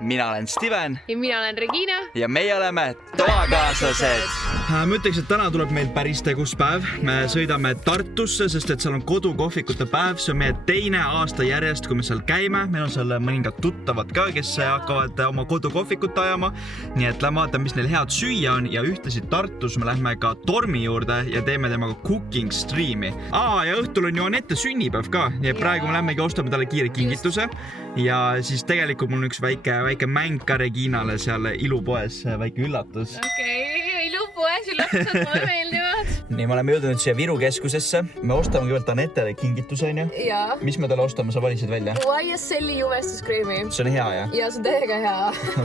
mina olen Steven. Ja mina olen Regina. Ja meie oleme toakaaslased. Ma ütleks, et täna tuleb meil päris tegus päev. Me sõidame Tartusse, sest et seal on kodukohvikute päev. See on meie teine aasta järjest, kui me seal käime. Meil on seal mõningad tuttavad ka, kes hakkavad oma kodukohvikut ajama. Nii et lähme vaatame, mis neil head süüa on. Ja ühtesid Tartus me lähme ka Tormi juurde ja teeme temaga cooking streami. Ja õhtul on ju Anette sünnipäev ka. Ja praegu me lähmegi ostame talle kiire kingituse. Ja siis tegelikult mul on üks väike mäng ka Reginale seal ilupoes, väike üllatus. Ilupoes, üllatused mulle meeldivad. Nii, me oleme jõudnud siia Viru keskusesse. Me ostame kõigepealt Anetele kingituse, on ju? Jaa. Mis me talle ostame, sa valisid välja? YSL-i jumestuskreemi. See on hea, jah? Ja see on täiega hea.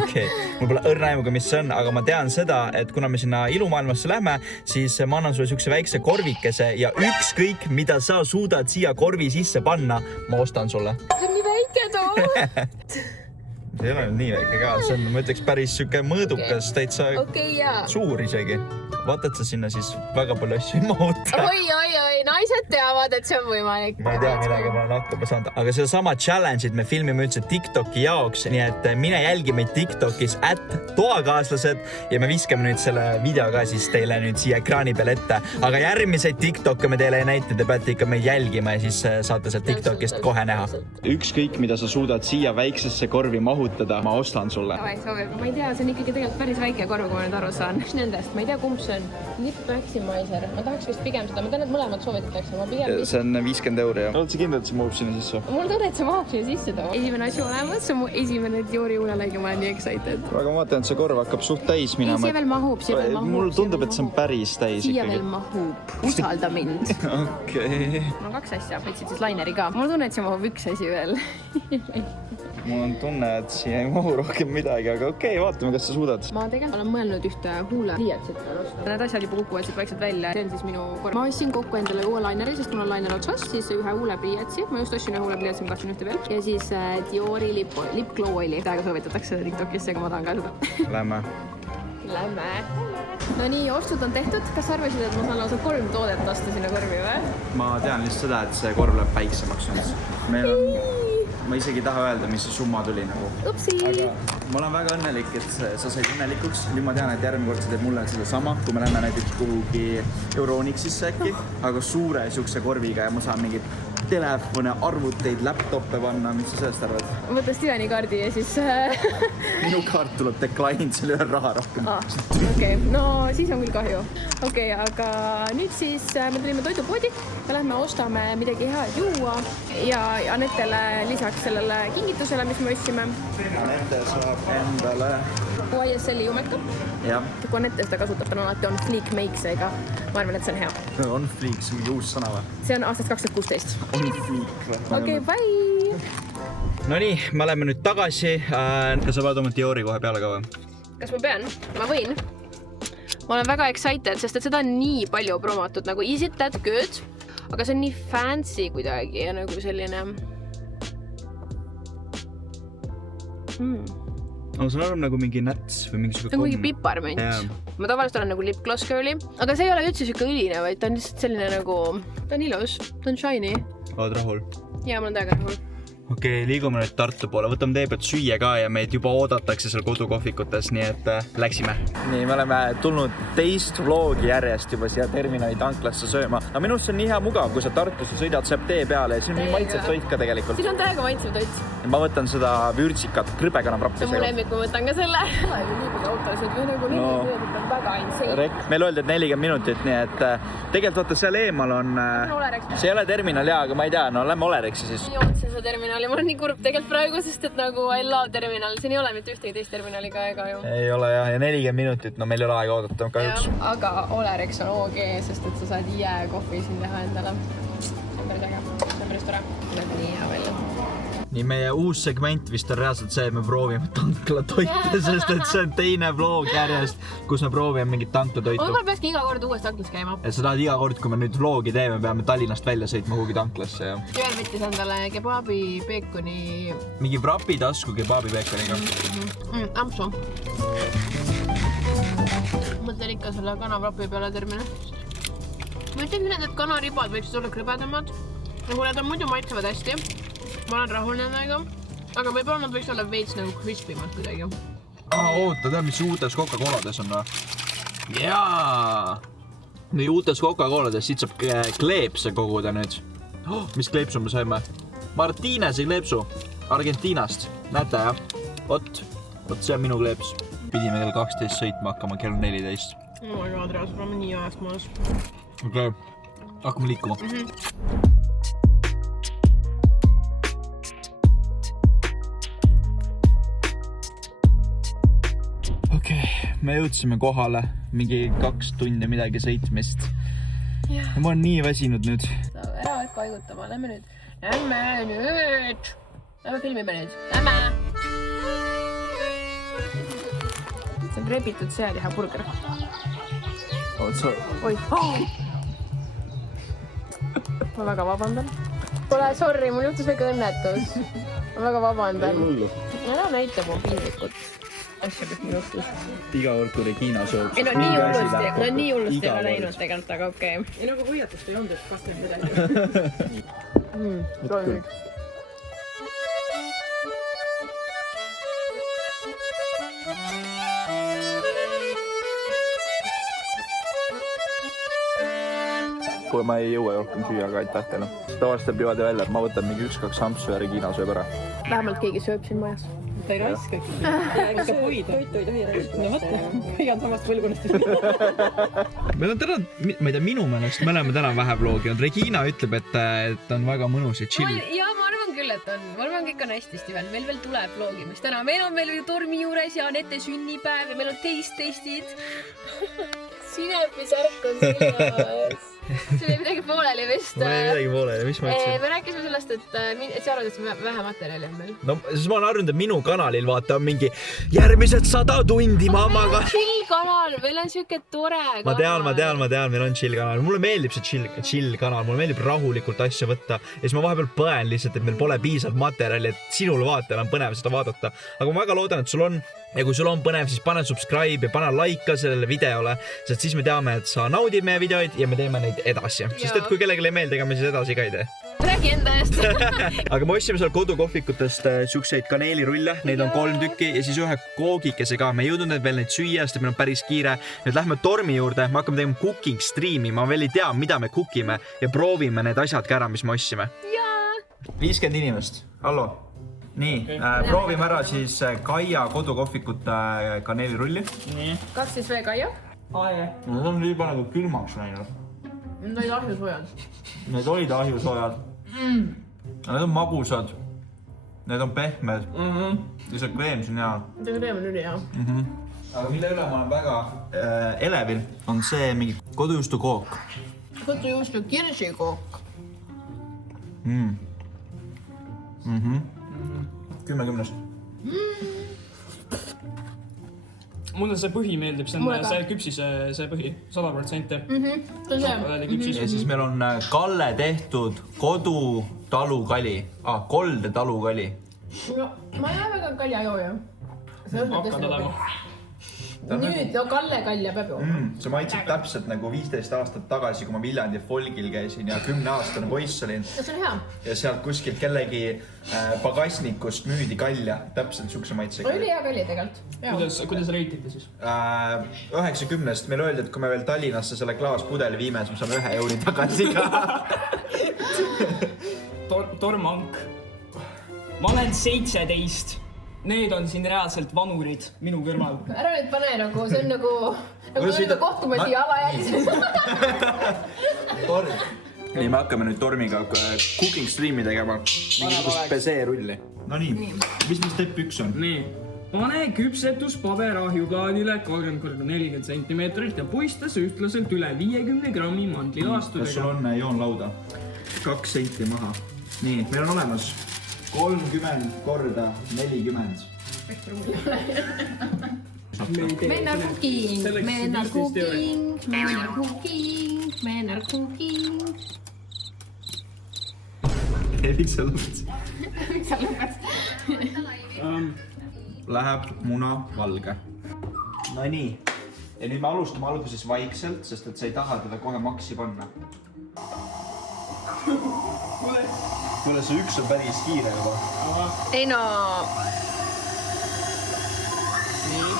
Okei. Mul pole õrna aimuga, mis see on, aga ma tean seda, et kuna me sinna ilumaailmasse lähme, siis ma annan sulle sükse väikse korvikese ja ükskõik, mida sa suudad siia korvi sisse panna, ma ostan sulle. See on nii väike too. See ei ole nii väike ka, see on, ma ütleks, päris süke mõõdukas, täitsa suur isegi. Vaata, et sa sinna siis väga palju asju ei mahuta. Oi, naised teavad, et see on võimalik. Ma ei tea, millega ma olen hakkama saanud. Aga seda sama challenge'id me filmime üldse TikToki jaoks, nii et mine jälgi meid TikTokis @toakaaslased ja me viskame nüüd selle video ka siis teile nüüd siia ekraani peale ette. Aga järgmiseid TikTokke me teile ei näita, te peate ikka meid jälgima ja siis saate seal TikTokist kohe näha. Ükskõik, mida sa suudad siia väiksesse korvi mahutada, ma ostan sulle. Ma ei tea, see on ikkagi tegelikult päris väike korv, kui ma nüüd aru saan. Üks nendest, ma ei tea, kumb see on. Lip Maximizer. Ma tahaks vist pigem seda. Ma tean, et mõlemad soovitatakse. See on 50 € ja oled sa kindel, et see mahub sinna sisse? Mul tunne, et see mahub sinna sisse too. Esimene asi olemas, see on mu esimene Diori huulelõige, ma olen nii excited. Aga ma vaatan, et see korv hakkab suht täis minema. Siia veel mahub. Mul tundub, et see on päris täis siia ikkagi. Veel mahub. Usalda mind. Okei. Mul on 2 asja. Võtsid siis laineri ka. Mul tunne, et siia mahub üks asi veel. Mul on tunne, et siia ei mahu rohkem midagi, aga okei, vaatame, kas sa suudad. Ma tegelikult olen mõelnud ühte huulepliiatsit. Need asjad juba kukuvad siit vaikselt välja. See on siis minu korv. Ma ostsin kokku endale uue laineri, sest mul on lainer otsas, siis ühe huulepliiatsi. Ma just ostsin ühe huulepliiatsi, ma tahtsin ühte veel. Ja siis Diori Lip Glow Oili. Tähega soovitatakse TikTokis, seega ma tahan ka seda. Lähme. No nii, ostud on tehtud. Kas arvasid, et ma saan lausa 3 toodet osta sinna korvi või? Ma tean lihtsalt seda, et see korv läheb väiksemaks nüüd. Meil on... Ma isegi ei taha öelda, mis see summa tuli nagu. Upsi! Aga ma olen väga õnnelik, et sa said õnnelikuks. Nüüd ma tean, et järgmine kord sa teed mulle seda sama, kui me lähme näiteks kuhugi Euronixisse äkki, aga suure siukse korviga ja ma saan mingid telefone, arvuteid, laptoppe panna. Mis sa sellest arvad? Ma võtan Steveni kaardi ja siis... Minu kaart tuleb decline, seal ei ole raha rohkem. Okei, no siis on küll kahju. Okei, aga nüüd siis me tulime toidupoodi ja lähme ostame midagi head juua ja Anetele lisaks sellele kingitusele, mis me ostsime. Anette saab endale... YSL-i jumeka. Ja. Kui Anette seda kasutab, ta on alati on fleek makes, ega ma arvan, et see on hea. On fleek, see on uus sõna või? See on aastast 2016. On fleek või? Okei, bye! No nii, me oleme nüüd tagasi. Kas sa vaad oma Diori kohe peale ka või? Kas ma pean? Ma võin. Ma olen väga excited, sest et seda on nii palju promotud, nagu is it that good? Aga see on nii fancy kuidagi ja nagu selline... No, see on nagu mingi näts või mingi süke mingi piparmünt. Ma tavaliselt olen nagu lip gloss girli, aga see ei ole üldse süke õline, vaid ta on lihtsalt selline nagu... Ta on ilus, ta on shiny. Oled rahul? Jaa, ma olen täiega rahul. Okei, liigume nüüd Tartu poole. Võtame tee pealt süüa ka ja meid juba oodatakse seal kodukohvikutes, nii et läksime. Nii, me oleme tulnud teist vlogi järjest juba siia terminali tanklasse sööma. Aga minust on nii hea mugav, kui sa Tartusse sõidad, saab tee peale ja siin on nii maitsev toit ka tegelikult. Siin on täiega maitsev toit. Ma võtan seda vürtsikat krõbekanaprappi. See on mu lemmik, ma võtan ka selle. Liibuga autosid või nagu 40 minutit on väga insane. Meil öeldi, et 40 minutit, nii et tegelikult vaata seal eemal on... See ei ole terminal jaa, aga ma ei tea, no lähme Olerexi siis. Nii otse see terminali. Ma olen nii kurb tegelikult praegu, sest et nagu I love terminal. Siin ei ole mitte ühtegi teist terminali ka ega ju. Ei ole jah, ja 40 minutit, no meil ei ole aega oodata kahjuks. Aga Olerex on OG, sest et sa saad jääkohvi siin teha endale. See on päris äge, see on päris tore. Näeb nii hea välja. Nii meie uus segment vist on reaalselt see, et me proovime tanklatoite, sest et see on teine vlog järjest, kus me proovime mingit tanklatoitu. Võib-olla peakski iga kord uues tanklas käima. Et sa tahad iga kord, kui me nüüd vlogi teeme, peame Tallinnast välja sõitma kuhugi tanklasse ja... Joel võttis endale kebabi peekoni... Mingi vrapi tasku kebabi peekoniga. Ampsu. Mõtlen ikka selle kanavrapi peale terminast. Ma ütlen küll, et kanaribad võiksid olla krõbedamad. Nagu need on muidu maitsevad hästi. Ma olen rahul nendega. aga võib-olla nad võiks olla veits nagu crispimad kuidagi. Oota, tead, mis uutes Coca-Colades on? Jaa! Nii uutes Coca-Colades, siit saab kleepse koguda nüüd. Mis kleepsu me saime? Martinesi kleepsu Argentiinast. Näete, jah? Vot see on minu kleeps. Pidime kell 12 sõitma hakkama kell 14. Oh my god, reaalselt oleme nii ajast maas. Okei, hakkame liikuma. Okei, me jõudsime kohale mingi 2 tundi midagi sõitmist. Ja ma olen nii väsinud nüüd. Ära võt paigutama, lähme nüüd. Lähme filmime nüüd. Lähme! See on rebitud sealiha burger. Oi! Ma väga vabandan. Pole, sorry, mul juhtus väike õnnetus. Ma väga vabandan. Ära näita mu piinlikult. Asja, mis mul juhtus. Iga kord, kui Regina sööb. Ei no nii hullusti ei ole näinud tegelikult, aga okei. Ei nagu hoiatust ei olnud, et kas teeb midagi. Proovi nüüd. Kui ma ei jõua rohkem süüa, aga aitäh teile. Tavaliselt jõuad välja, et ma võtan mingi 1-2 sampsu ja Regina sööb ära. Vähemalt keegi sööb siin majas. Ta ei raiskaks. Ikka hoida. Toitu ei tohi raiskaks. No võtta, hoian samast põlgunast. Meil on täna, ma ei tea, minu meelest me oleme täna vähe vloginud. Regina ütleb, et on väga mõnus ja chill. Ja ma arvan küll, et on. Ma arvan, kõik on hästi, Steven. Meil veel tuleb vlogimist. Täna meil on veel tormi juures ja Anette sünnipäev ja meil on testid. Sinepisärk on silmas. See oli midagi pooleli vist. Mul oli midagi pooleli, mis ma ütlesin? Me rääkisime sellest, et sa arvad, et vähe materjali on meil. No siis ma olen arvanud, et minu kanalil vaata on mingi järgmised 100 tundi mammaga. Chill kanal, meil on siuke tore kanal. Ma tean, meil on chill kanal. Mulle meeldib see chill kanal, mulle meeldib rahulikult asja võtta. Ja siis ma vahepeal põen lihtsalt, et meil pole piisavalt materjali, et sinul vaatajal on põnev seda vaadata. Aga ma väga loodan, et sul on. Ja kui sul on põnev, siis pane subscribe ja pane like ka sellele videole, sest siis me teame, et sa naudid meie videoid ja me teeme neid edasi. Sest et kui kellelegi ei meeldi, ega me siis edasi ka ei tee. Räägi enda eest. Aga me ostsime seal kodukohvikutest siukseid kaneelirulle, neid on 3 tükki ja siis ühe koogikese ka. Me ei jõudnud veel neid süüa, sest meil on päris kiire. Nüüd lähme tormi juurde, me hakkame tegema cooking streami, ma veel ei tea, mida me cookime ja proovime need asjad ka ära, mis me ostsime. 50 inimest, hallo. Nii, proovime ära siis Kaia kodukohvikute kaneelirulli. Nii. Kas siis veel Kaia? Need on liiba nagu külmaks läinud. Need ahjusoojad. Need olid ahjusoojad. Need on magusad. Need on pehmed. Ja see kreem siin hea. See kreem on üli hea. Aga mille üle ma olen väga elevil, on see mingi kodujuustu kook. Kodujuustu kirsikook. 10-10. Mulle see põhi meeldib, see on see küpsise see põhi, 100%. Ja siis meil on Kalle tehtud kodutalukali. Kolde talukali. Ma ei ole väga kaljajooja. Hakkad olema. Nüüd Kalle kalja peab ju. See maitseb täpselt nagu 15 aastat tagasi, kui ma Viljandi Folgil käisin ja 10-aastane poiss olin. See on hea. Ja sealt kuskilt kellegi pagasnikust müüdi kalja, täpselt siukse maitsega. Oli hea kalja tegelikult. Kuidas reitite siis? 90-st meil öeldi, et kui me veel Tallinnasse selle klaaspudeli viime, siis me saame 1 euri tagasi ka. Tormank. Ma olen 17. Need on siin reaalselt vanurid minu kõrval. Ära nüüd pane nagu, see on nagu kohtume siia alaealised. Nii, me hakkame nüüd tormiga cooking streami tegema. Mingisugust pesee-rulli. No nii, mis step 1 on? Nii, pane küpsetuspaber ahjuplaadile 30x40 cm ja puistas ühtlaselt üle 50 grammi mandlilaastudega. Kas sul on joonlauda? 2 senti maha. Nii, meil on olemas 30 korda 40. Men are cooking. Miks sa lõpetasid? Miks sa lõpetasid? Läheb muna valge. No nii. Ja nüüd me alustame alguses vaikselt, sest et sa ei taha teda kohe maksi panna. kuule, see üks on päris kiire juba. ei no.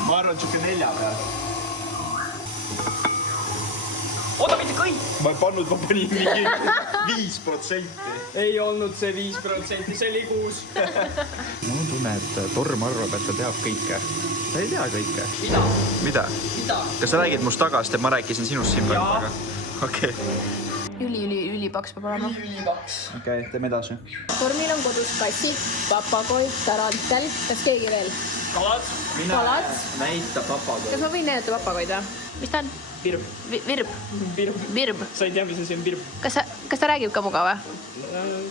Ma arvan, siuke 4 peal. oota, mitte kõik! Ma ei pannud, ma panin mingi 5%. Ei olnud see 5%, see oli 6. Mul on tunne, et Torm arvab, et ta teab kõike. Ta ei tea kõike. Mida? Kas sa räägid must tagast, et ma rääkisin sinust siin praegu? Okei. Ülipaks peab olema. Okei, teeme edasi. Tormil on kodus kassid, papagoid, tarantel. Kas keegi veel? Kalad. Kalad. Näita papagoid. Kas ma võin näidata papagoida? Mis ta on? Virb. Virb. Sa ei tea, mis asi on virb. Kas ta räägib ka muga või?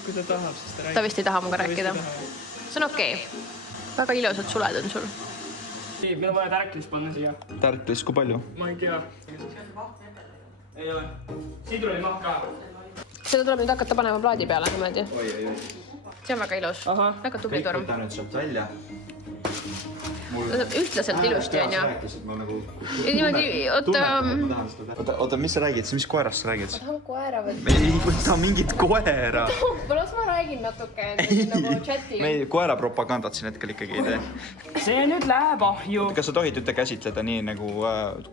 Kui ta tahab, siis ta räägib. Ta vist ei taha muga rääkida. See on okei. Väga ilusad suled on sul. Meil on vaja tärklis panna siia. Tärklis, kui palju? Ma ei tea. Ei ole. Siin tuli maht ka. Seda tuleb nüüd hakata panema plaadi peale niimoodi. See on väga ilus. Väga tubli Torm. Võta nüüd sealt välja. Ühtlaselt ilusti on ju. Nagu Niimoodi, oota. Oota, mis sa räägid? Mis koerast sa räägid? Tahame koera võtta. Me ei võta mingit koera. Las ma räägin natuke nagu chati. Me koera propagandat siin hetkel ikkagi ei tee. See nüüd läheb ahju. Kas sa tohid ühte käsitleda nii nagu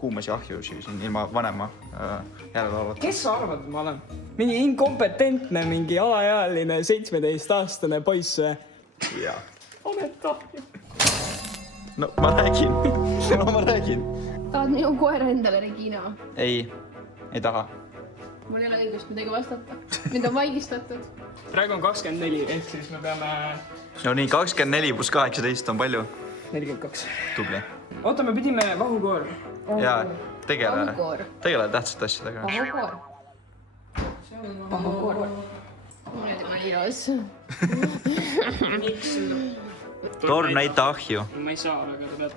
kuumasi ahjusi siin ilma vanema järelevalvata? Kes sa arvad, et ma olen? Mingi inkompetentne, mingi alaealine 17-aastane poiss. Jaa. Oled ahju. No ma räägin. Tahad minu koera endale, Regina? Ei taha. Mul ei ole õigust midagi vastata. Mind on vaigistatud. Praegu on 24, ehk siis me peame... No nii, 24 + 18 on palju. 42. Tubli. Oota, me pidime vahukoor. Jaa, tegele tähtsate asjadega. Vahukoor. Vahukoor. Muidugi ma ilus. Torm, näita ahju. Ma ei saa, aga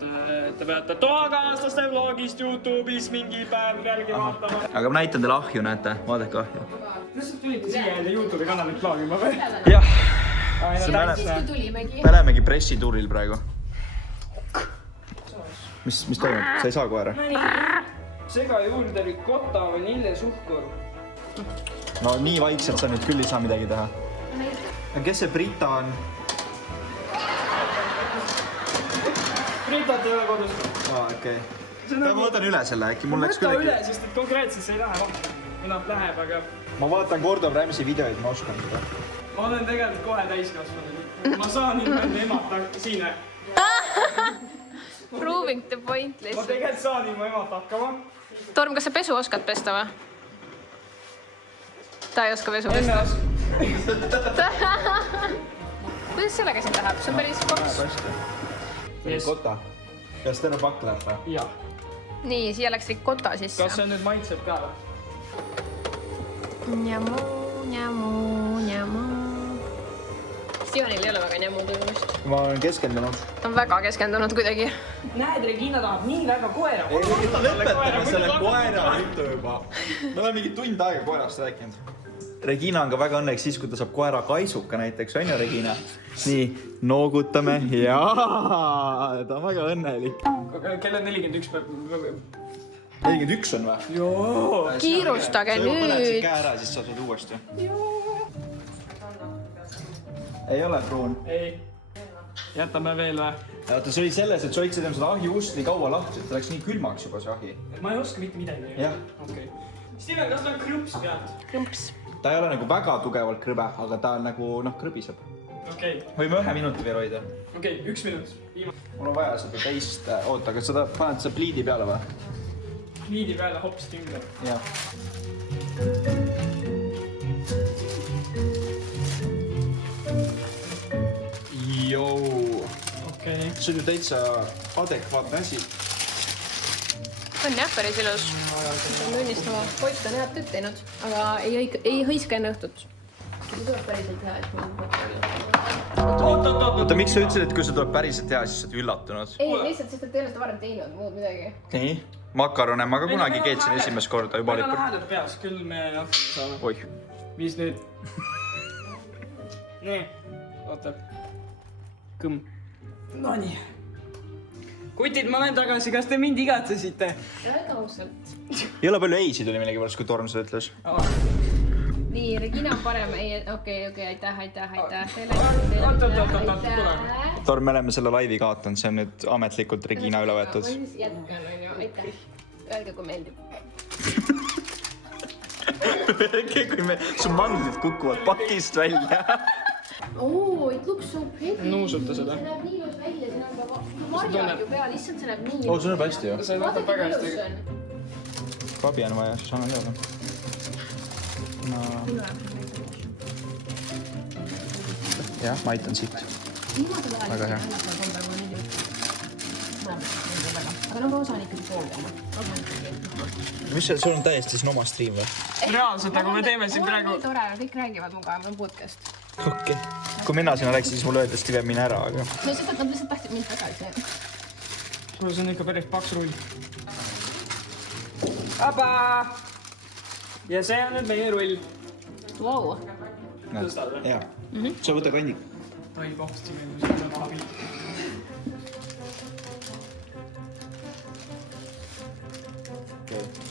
te peate toakaaslaste vlogist YouTube'is mingi päev järgi vaatama. Aga ma näitan teile ahju, näete. Vaadake ahju. Kuidas sa tulite siia enda YouTube'i kanalit plaagima või? Jah. Siiski tulimegi. Me lähemegi pressituuril praegu. Mis toimub? Sa ei saa koera? Sega juurde ricotta, vanille, suhkur. No nii vaikselt sa nüüd küll ei saa midagi teha. Kes see Brita on? Britat ei ole kodus. Okei. Ma võtan üle selle äkki, mul läks küll Võta üle, sest et konkreetselt see ei lähe vahtu. Või noh, läheb, aga... Ma vaatan Gordon Ramsay videoid, ma oskan seda. Ma olen tegelikult kohe täiskasvanud. Ma saan ilma enda emata siin. Proving the point Ma lihtsalt. tegelikult saan ilma emata hakkama. Torm, kas sa pesu oskad pesta või? Ta ei oska pesu Enne pesta. oska. Kuidas sellega siin läheb? See on päris paks. Yes. Kota. Kas teil on pakk läheb või? Jaa. Nii, siia läks ricotta sisse. Kas see nüüd maitseb ka või? Njamu. Stevenil ei ole väga njamu tundmist. Ma olen keskendunud. Ta on väga keskendunud kuidagi. Näed, Regina tahab nii väga koera. Lõpetame selle koera juttu juba. Me oleme mingi tund aega koerast rääkinud. Regina on ka väga õnneks siis, kui ta saab koera kaisuka näiteks, on ju Regina? Nii, noogutame. Jaa, ta on väga õnnelik. Kell on 41 peab... 41 on või? Joo. Kiirustage Sa juba paned siin nüüd. käe ära, siis sa saad uuesti. Ei ole pruun. Ei. Jätame veel või? Oota, see oli selles, et sa hoidsid seda ahi ust nii kaua lahti, et ta läks nii külmaks juba see ahi. Ma ei oska mitte midagi. Jah. Okei. Steven, kas ta on krõps pealt? Krõmps. Ta ei ole nagu väga tugevalt krõbe, aga ta on nagu, krõbiseb. Okei. Võime 1 minuti veel hoida. Okei, 1 minut. Mul on vaja seda teist, oota, aga seda paned sa pliidi peale või? Liidi peale hops tingle. Jah. Jou. Okei. See on ju täitsa adekvaatne asi. On jah, päris ilus. Pean tunnistama, poiss on head tööd teinud, aga ei hõiska enne õhtut. See tuleb päriselt hea, et mul Oota, miks sa ütlesid, et kui see tuleb päriselt hea, siis sa oled üllatunud? ei, lihtsalt, sest et te ei ole seda varem teinud, muud midagi. Nii? Makarone ma ka kunagi keetsin esimest korda juba Meil on olid. lähedalt peas, küll me hakkama saame. Oih. Mis nüüd? Nii, oota. Kõmm. Nonii. Kutid, ma olen tagasi, kas te mind igatsesite? Väga ausalt. Ei ole palju eisi tuli millegipärast, kui Torm seda ütles. nii, Regina on parem. Okei, aitäh. Torm, me oleme selle laivi kaotanud, see on nüüd ametlikult Regina üle võetud. Ma siis jätkan, aitäh. Öelge, kui meeldib. Su mandlid kukuvad pakist välja. Oh, it looks so pretty. Nuusuta seda. See näeb nii ilus välja, siin on ka marjad ju peal, issand, see näeb nii ilus. See näeb hästi ju. See näeb väga hästi. Kabi on vaja, siis annan teada. Jah, ma aitan siit. Väga hea. Aga no roosa on ikkagi poolgama. Mis see, sul on täiesti siin oma stream või? Reaalselt, aga me teeme siin praegu... Nii tore, kõik räägivad muga, meil on podcast. Okei. Kui mina sinna läksin, siis mulle öeldi, et Steven mine ära, aga... No seda, nad lihtsalt tahtsid mind tagasi. Kuule, see on ikka päris paks rull. Aba! Ja see on nüüd meie rull. Wow. Hea. Sa võta kandik. Oi, vapsti meil on seda taha.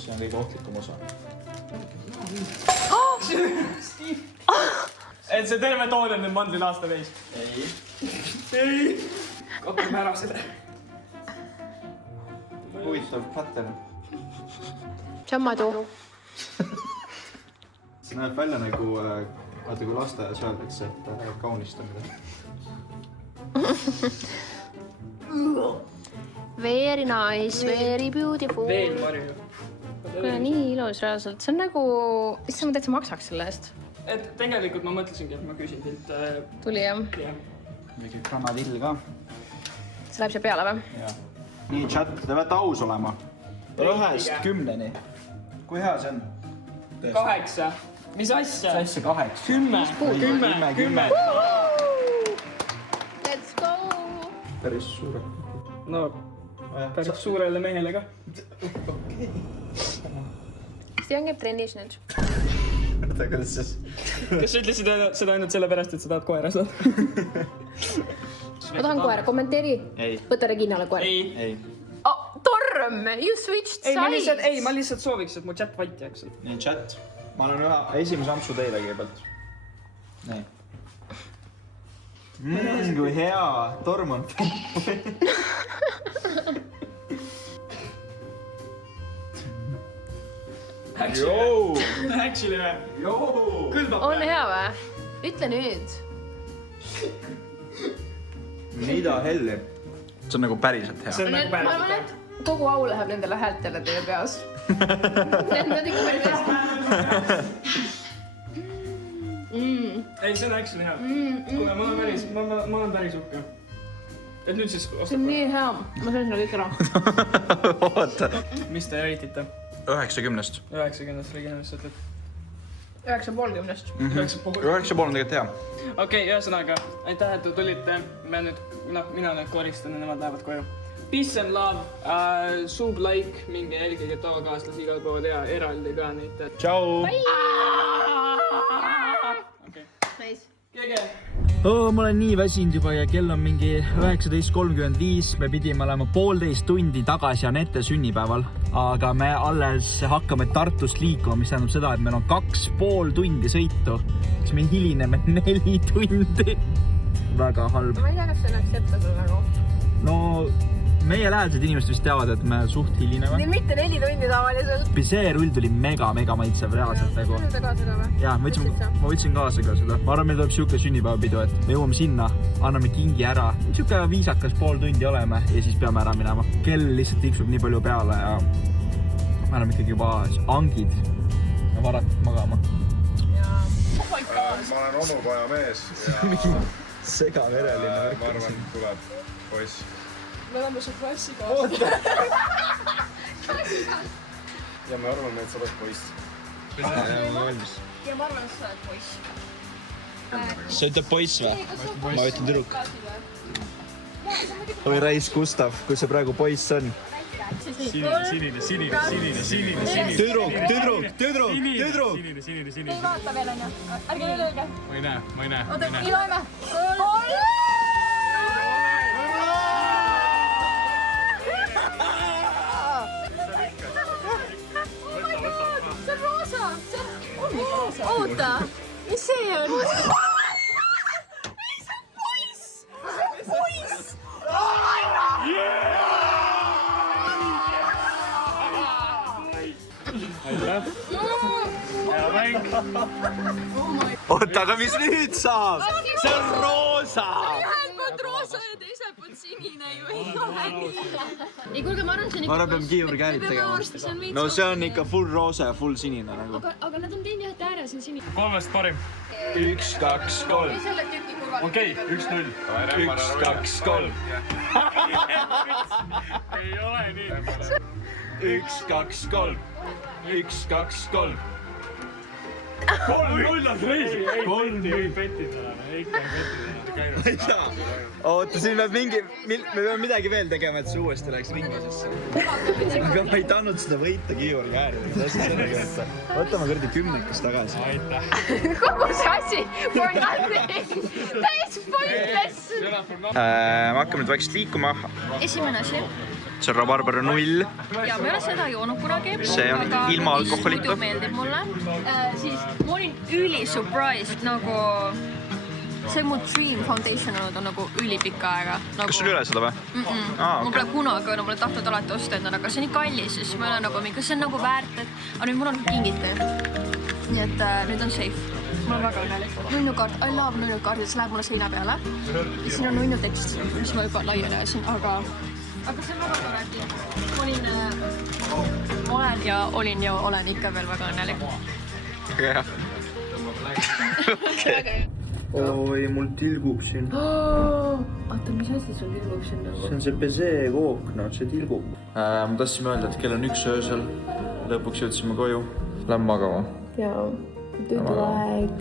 See on kõige ohtlikum osa. Et see terve toon on nüüd mandlil aasta veis. Ei. Kapime ära seda. Huvitav pattern. Sammadu. See näeb välja nagu, vaata kui lasteajas öeldakse, et kaunistamine. Very nice, very beautiful. Veel marju. Kuule, nii ilus reaalselt. See on nagu... Issand, ma täitsa maksaks selle eest. Et tegelikult ma mõtlesingi, et ma küsin tilt. Tuli jah. Mingi granadill ka. See läheb siia peale või? Nii, chat, te peate aus olema. 1-10. Kui hea see on? 8. Mis asja? Mis asja 8? 10. Let's go! Päris suure. No, päris suurele mehele ka. Stian käib trennis nüüd. Oota, kuidas siis? Kas sa ütlesid seda ainult sellepärast, et sa tahad koera saada? Ma tahan koera, kommenteeri. Ei. Võta Reginale koera. Ei. Oh, Torm, you switched sides. Ma lihtsalt sooviks, et mu chat vait jääks. Nii, chat. Ma annan ühe esimese ampsu teile kõigepealt. Nii. Kui hea. Torm on. Actually või? Kõlbab On hea või? Ütle nüüd. Mida helli? See on nagu päriselt hea. See on nagu Ma arvan, et kogu au läheb nendele häältele teie peas. Need ikka päris hästi. Ei, see on actually hea. Kuule, ma olen päris uhke. Et nüüd siis See ostab. on nii hea. Ma söön selle kõik ära. Oota. Mis te reitite? 90-st. 90 Regina, mis sa ütled? 9,5. 9,5. 9,5 on tegelikult hea. Okei, ühesõnaga, aitäh, et te tulite. Mina nüüd koristan ja nemad lähevad koju. Peace and love, sub like, minge jälgige tavakaaslasi igal pool ja eraldi ka neid. Tšau. Nice. Kege. Ma olen nii väsinud juba ja kell on mingi 19:35. Me pidime olema 1,5 tundi tagasi Anette sünnipäeval, aga me alles hakkame Tartust liikuma, mis tähendab seda, et meil on 2,5 tundi sõitu. Siis me hilineme 4 tundi. Väga halb. Ma ei tea, kas see läks ette sul nagu. No, meie lähedased inimesed vist teavad, et me suht hilineme. Nii mitte 4 tundi tavaliselt. See rull tuli mega maitsev reaalselt nagu. Võtsid kaasa ka või? Jaa, ma võtsin kaasa ka seda. Ma arvan, meil tuleb siuke sünnipäevapidu, et me jõuame sinna, anname kingi ära. Siuke viisakas 0,5 tundi oleme ja siis peame ära minema. Kell lihtsalt tiksub nii palju peale ja me oleme ikkagi juba angid ja varatud magama. Ma olen onupoja mees ja Segavereline. ma arvan, tuleb poiss. Me oleme su klassiga. Ja me arvame, et sa oled poiss. Ja ma arvan, et sa oled poiss. Sa ütled poiss või? Ma ütlen tüdruk. Oi raisk Gustav, kus see praegu poiss on? Sinine. Tüdruk! Ei vaata veel onju. Ärge veel öelge. Ma ei näe. Oota, nii loeme. 3! See on roosa! See on roosa! oota, mis see on? oota, aga mis nüüd saab? See on roosa! ühelt poolt roosa ja teiselt poolt sinine ju ei ole nii. Ei kuulge, ma arvan, see on ma arvan, peame kiivrikäärid tegema. No see on ikka full roosa ja full sinine nagu. Aga nad on teinud ühte ääres, on sinine. 3 parim. 1, 2, 3. Selle tüki kurval. Okei, 1-0. 1, 2, 3. Ei ole nii. 1, 2, 3. 1, 2, 3. 3-0 on reisi. 3-0. Petid oleme, ikka petid oleme ei saa. Oota, siin peab mingi, me peame midagi veel tegema, et see uuesti läheks ringlusesse. aga ma ei tahtnud seda võita kiivrikääridega. võtame kuradi 10 tagasi. Aitäh. Kogu see asi for nothing. Täiesti pointless. Me hakkame nüüd vaikselt liikuma. Esimene asi. See on rabarber 0. Ja ma ei ole seda joonud kunagi. See on ilma alkoholita. Muidu meeldib mulle. Siis ma olin üli surprised nagu... See mu Dream Foundation olnud on nagu ülipika aega. Kas sul üle seda või? Mul pole kunagi olnud, mulle tahtnud alati osta endale, aga see on nii kallis, siis ma ei ole nagu mingi, kas see on nagu väärt, et aga nüüd mul on kingita ju. Nii et nüüd on safe. Mul on väga õnnelik. Nunnukard, I love nunnukardid, see läheb mulle seina peale. Siin on nunnu tekst, mis ma juba laiali ajasin, aga see on väga tore. Olin ja olen ikka veel väga õnnelik. Väga hea. Oi, mul tilgub siin. Oota, mis asi sul tilgub siin nagu? See on see peseekook, no see tilgub. Ma tahtsime öelda, et kell on 1 öösel. Lõpuks jõudsime koju. Lähme magama. Jaa, tüdruaeg,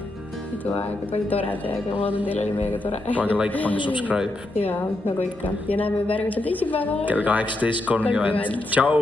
aga oli tore teiega, ma loodan, teil oli meiega tore. Pange like, pange subscribe. Jaa, nagu ikka. Ja näeme järgmisel teisipäeval. Kell 18:30. Tšau!